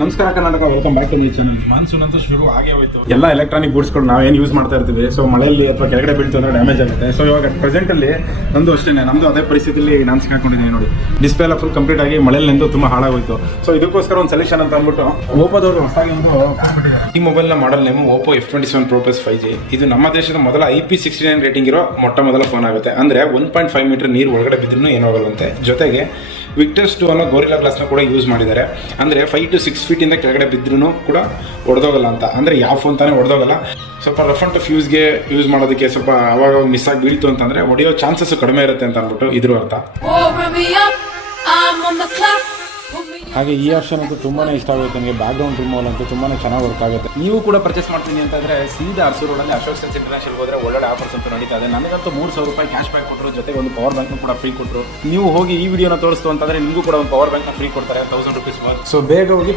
ನಮಸ್ಕಾರ Karnataka, welcome back to my channel. Monsoon ಅಂತ ಶುರು ಆಗೇ ಹೋಯ್ತು. ಎಲ್ಲ ಎಲೆಕ್ಟ್ರಾನಿಕ್ ಗೂಡ್ಸ್ಗಳು ನಾವೇನು ಯೂಸ್ ಮಾಡ್ತಾ ಇರ್ತೀವಿ. ಸೊ ಮಳೆಯಲ್ಲಿ ಅಥವಾ ಕೆಳಗಡೆ ಬೀಳ್ತು ಅಂದ್ರೆ ಡ್ಯಾಮೇಜ್ ಆಗುತ್ತೆ. ಸೊ ಇವಾಗ ಪ್ರೆಸೆಂಟಲ್ಲಿ ನಂದು ಅಷ್ಟೇ, ನಮ್ಮದು ಅದೇ ಪರಿಸ್ಥಿತಿಯಲ್ಲಿ ನಾನು ಸಿಕ್ಕಾಕೊಂಡಿದ್ದೀನಿ ನೋಡಿ. ಡಿಸ್ಪ್ಲೇ ಎಲ್ಲ ಫುಲ್ ಕಂಪ್ಲೀಟ್ ಆಗಿ ಮಳೆಯಲ್ಲಿಂದು ತುಂಬ ಹಾಳಾಗೋಯ್ತು. ಸೊ ಇದಕ್ಕೋಸ್ಕರ ಒಂದು ಸೊಲ್ಯೂಷನ್ ಅಂತ ಅಂದ್ಬಿಟ್ಟು ಓಪೋದವರು ಹೊಸದಾಗಿ ಒಂದು ಈ ಮೊಬೈಲ್ನ model name Oppo F27 Pro Plus 5G. ಇದು ನಮ್ಮ ದೇಶದ ಮೊದಲ IP69 ರೇಟಿಂಗ್ ಇರೋ ಮೊದಲ ಫೋನ್ ಆಗುತ್ತೆ. ಅಂದರೆ 1.5 ಮೀಟರ್ ನೀರು ಒಳಗಡೆ ಬಿದ್ರೂ ಏನಾಗಲ್ಲಂತೆ. ಜೊತೆಗೆ ವಿಕ್ಟರ್ಸ್ 2 ಅನ್ನೋ ಗೋರಿಲ್ಲಾ ಗ್ಲಾಸ್ನ ಕೂಡ ಯೂಸ್ ಮಾಡಿದ್ದಾರೆ. ಅಂದರೆ 5 to 6 ಫೀಟಿಂದ ಕೆಳಗಡೆ ಬಿದ್ದರೂ ಕೂಡ ಒಡೆದೋಗಲ್ಲ ಅಂತ. ಅಂದರೆ ಯಾವ ಫೋನ್ ತಾನೇ ಒಡೆದೋಗಲ್ಲ. ಸ್ವಲ್ಪ ರಫ್ ಅಂಡ್ ಟಫ್ ಯೂಸ್ಗೆ ಯೂಸ್ ಮಾಡೋದಕ್ಕೆ ಸ್ವಲ್ಪ ಅವಾಗ ಮಿಸ್ ಆಗಿ ಬೀಳ್ತು ಅಂತಂದರೆ ಹೊಡೆಯೋ ಚಾನ್ಸಸ್ ಕಡಿಮೆ ಇರುತ್ತೆ ಅಂತ ಅಂದ್ಬಿಟ್ಟು ಇದ್ರ ಅರ್ಥ. ಹಾಗೆ ಈ ಆಪ್ಷನ್ ಅಂತೂ ತುಂಬಾ ಇಷ್ಟ ಆಗುತ್ತೆ ನನಗೆ. ಬ್ಯಾಕ್ಗ್ರೌಂಡ್ ರಿಮೂವಲ್ ಅಂತೂ ತುಂಬಾ ಚೆನ್ನಾಗಿ ವರ್ಕ್ ಆಗುತ್ತೆ. ನೀವು ಕೂಡ ಪರ್ಚೇಸ್ ಮಾಡ್ತೀನಿ ಅಂತಂದರೆ ಸೀದಾ ಅರಸೂರು ರೋಡಲ್ಲಿ ಅಶೋಕ್ ಸೆನ್ಸ್ ಇಂಟರ್ನ್ಯಾಷನಲ್ ಹೋದರೆ ಒಳ್ಳೆ ಆಫರ್ಸ್ ಅಂತೂ ನಡೀತಾ ಇದೆ. ನನಗಂತೂ 3,000 ರೂಪಾಯಿ ಕ್ಯಾಶ್ ಬ್ಯಾಕ್ ಕೊಟ್ಟರು, ಜೊತೆಗೆ ಒಂದು ಪವರ್ ಬ್ಯಾಂಕ್ನ ಕೂಡ ಫ್ರೀ ಕೊಟ್ಟರು. ನೀವು ಹೋಗಿ ಈ ವಿಡಿಯೋನ ತೋರಿಸ್ತು ಅಂತಂದರೆ ನಿಮಗೂ ಕೂಡ ಒಂದು ಪವರ್ ಬ್ಯಾಂಕ್ನ ಫ್ರೀ ಕೊಡ್ತಾರೆ 1000 ರೂಪೀಸ್. ಸೊ ಬೇಗ ಹೋಗಿ